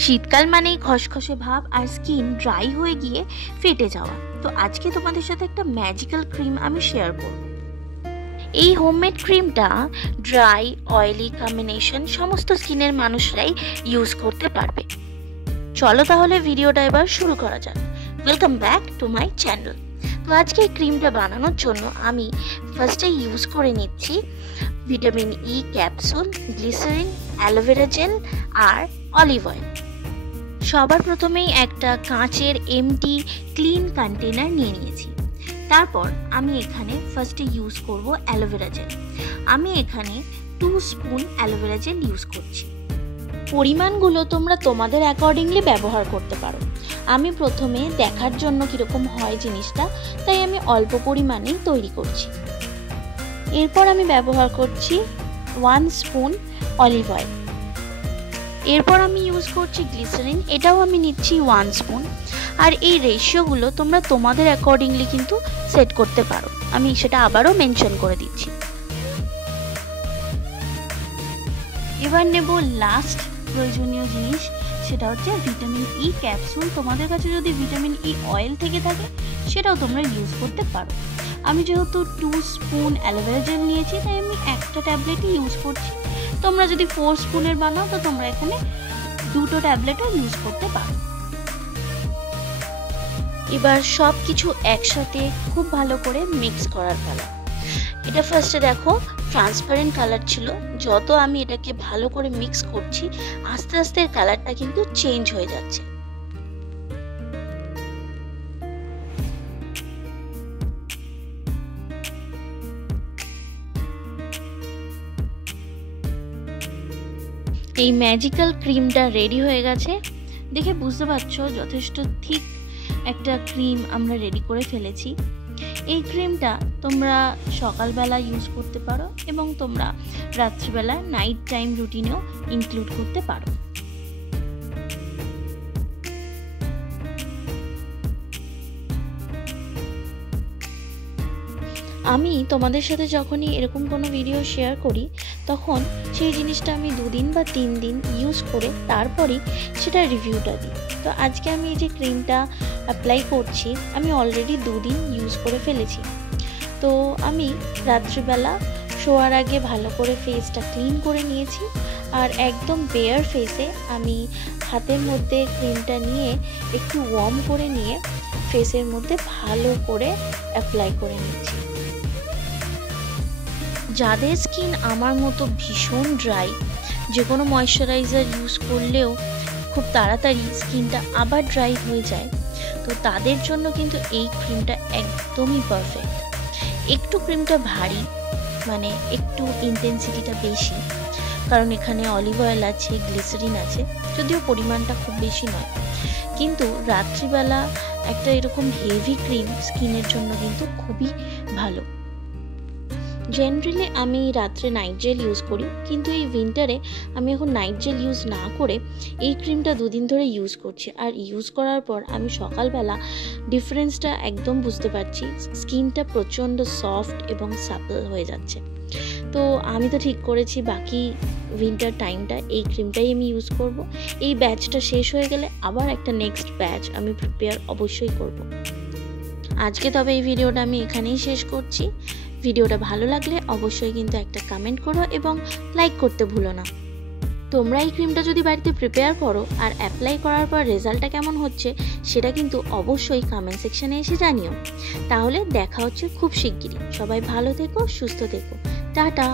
শীতকাল মানেই খসখসে ভাব আর স্কিন ড্রাই হয়ে গিয়ে ফেটে যাওয়া। তো আজকে তোমাদের সাথে একটা ম্যাজিক্যাল ক্রিম আমি শেয়ার করব। এই হোমমেড ক্রিমটা ড্রাই অয়েলি কম্বিনেশন সমস্ত স্কিনের মানুষরাই ইউজ করতে পারবে। চলো তাহলে ভিডিওটা এবার শুরু করা যাক। Welcome back to my channel. তো আজকে এই ক্রিমটা বানানোর জন্য আমি ফার্স্টে ইউজ করে নিচ্ছি vitamin E capsule, glycerin, aloe vera gel আর অলিভ অয়েল। সবার প্রথমেই একটা কাঁচের এমটি ক্লিন কন্টেনার নিয়ে নিয়েছি। তারপর আমি এখানে ফার্স্টে ইউজ করব অ্যালোভেরা জেল। আমি এখানে 2 স্পুন অ্যালোভেরা জেল ইউজ করছি। পরিমাণগুলো তোমরা তোমাদের অ্যাকর্ডিংলি ব্যবহার করতে পারো। আমি প্রথমে দেখার জন্য কীরকম হয় জিনিসটা, তাই আমি অল্প পরিমাণেই তৈরি করছি। এরপর আমি ব্যবহার করছি 1 স্পুন অলিভ অয়েল। এরপর আমি ইউজ করছি গ্লিসারিন, এটাও আমি নিচ্ছি 1 স্পুন। আর এই রেশিওগুলো তোমরা তোমাদের অ্যাকর্ডিংলি কিন্তু সেট করতে পারো, আমি সেটা আবারও মেনশন করে দিচ্ছি। এবার নেব লাস্ট প্রয়োজনীয় জিনিস, সেটা হচ্ছে ভিটামিন ই ক্যাপসুল। তোমাদের কাছে যদি ভিটামিন ই অয়েল থেকে থাকে সেটাও তোমরা ইউজ করতে পারো। আমি যেহেতু 2 স্পুন অ্যালোভেরা জেল নিয়েছি তাই আমি একটা ট্যাবলেটই ইউজ করছি। তোমরা যদি 4 স্পুনের বানাও তো তোমরা এখানে 2টো ট্যাবলেটও ইউজ করতে পারো। এবার সব কিছু একসাথে খুব ভালো করে মিক্স করার পালা। এটা ফার্স্টে দেখো ট্রান্সপারেন্ট কালার ছিল, যত আমি এটাকে ভালো করে মিক্স করছি আস্তে আস্তে কালারটা কিন্তু চেঞ্জ হয়ে যাচ্ছে। এই ম্যাজিক্যাল ক্রিমটা রেডি হয়ে গেছে। দেখে বুঝতে পারছো যথেষ্ট থিক একটা ক্রিম আমরা রেডি করে ফেলেছি। এই ক্রিমটা তোমরা সকালবেলা ইউজ করতে পারো এবং তোমরা রাত্রিবেলা নাইট টাইম রুটিনেও ইনক্লুড করতে পারো। আমি তোমাদের সাথে যখনই এরকম কোনো ভিডিও শেয়ার করি তখন সেই জিনিসটা আমি 2 দিন বা 3 দিন ইউজ করে তারপরেই সেটা রিভিউটা দিই। তো আজকে আমি এই যে ক্রিমটা অ্যাপ্লাই করছি আমি অলরেডি 2 দিন ইউজ করে ফেলেছি। তো আমি রাত্রিবেলা শোয়ার আগে ভালো করে ফেসটা ক্লিন করে নিয়েছি আর একদম বেয়ার ফেসে আমি হাতের মধ্যে ক্রিমটা নিয়ে একটু ওয়ার্ম করে নিয়ে ফেসের মধ্যে ভালো করে অ্যাপ্লাই করে নিচ্ছি। যাদের স্কিন আমার মতো ভীষণ ড্রাই, যে কোনো ময়শ্চারাইজার ইউজ করলেও খুব তাড়াতাড়ি স্কিনটা আবার ড্রাই হয়ে যায়, তো তাদের জন্য কিন্তু এই ক্রিমটা একদমই পারফেক্ট। একটু ক্রিমটা ভারী, মানে একটু ইন্টেন্সিটিটা বেশি, কারণ এখানে অলিভ অয়েল আছে, গ্লিসারিন আছে, যদিও পরিমাণটা খুব বেশি নয়। কিন্তু রাত্রিবেলা একটা এরকম হেভি ক্রিম স্কিনের জন্য কিন্তু খুবই ভালো। জেনারেলি আমি রাত্রে নাইট জেল ইউজ করি, কিন্তু এই উইন্টারে আমি এখন নাইট জেল ইউজ না করে এই ক্রিমটা 2 দিন ধরে ইউজ করছি। আর ইউজ করার পর আমি সকালবেলা ডিফারেন্সটা একদম বুঝতে পারছি, স্কিনটা প্রচণ্ড সফট এবং সাপল হয়ে যাচ্ছে। তো আমি তো ঠিক করেছি বাকি উইন্টার টাইমটা এই ক্রিমটাই আমি ইউজ করব। এই ব্যাচটা শেষ হয়ে গেলে আবার একটা নেক্সট ব্যাচ আমি প্রিপেয়ার অবশ্যই করব। আজকে তবে এই ভিডিওটা আমি এখানেই শেষ করছি। ভিডিওটা ভালো লাগলে অবশ্যই কিন্তু একটা কমেন্ট করো এবং লাইক করতে ভুলো না। তোমরা এই ক্রিমটা যদি বাড়িতে প্রিপেয়ার করো আর অ্যাপ্লাই করার পর রেজাল্টটা কেমন হচ্ছে সেটা কিন্তু অবশ্যই কমেন্ট সেকশনে এসে জানিও। তাহলে দেখা হচ্ছে খুব শিগগিরই। সবাই ভালো থেকো, সুস্থ থেকো, টাটা।